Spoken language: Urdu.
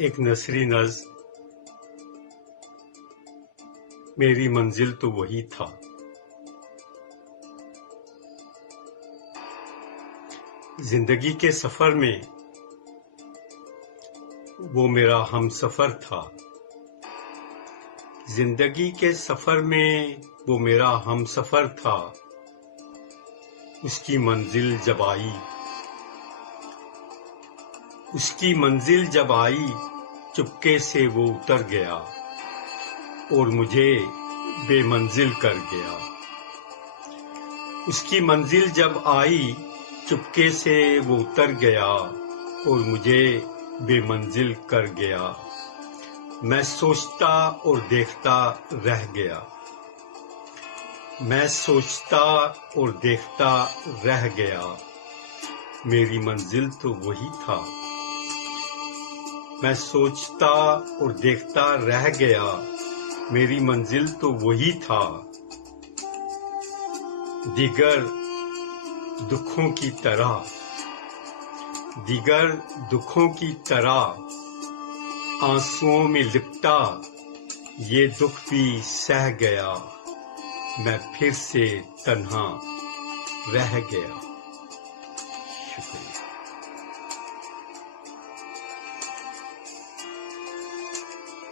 ایک نثری نظم میری منزل تو وہی تھا. زندگی کے سفر میں وہ میرا ہم سفر تھا. زندگی کے سفر میں وہ میرا ہم سفر تھا. اس کی منزل جب آئی چپکے سے وہ اتر گیا اور مجھے بے منزل کر گیا. اس کی منزل جب آئی چپکے سے وہ اتر گیا اور مجھے بے منزل کر گیا. میں سوچتا اور دیکھتا رہ گیا. میری منزل تو وہی تھا. میں سوچتا اور دیکھتا رہ گیا. میری منزل تو وہی تھا. دیگر دکھوں کی طرح آنسوؤں میں لپٹا یہ دکھ بھی سہ گیا. میں پھر سے تنہا رہ گیا. شکریہ.